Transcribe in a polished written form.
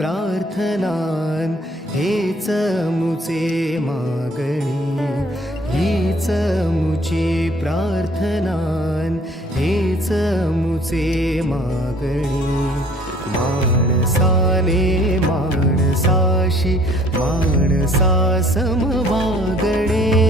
प्रार्थनान हेच मुचे मागणी, हीच मुची प्रार्थनान हेच मुचे मागणी. माणसाने माणसाशी माणसा समवागणे,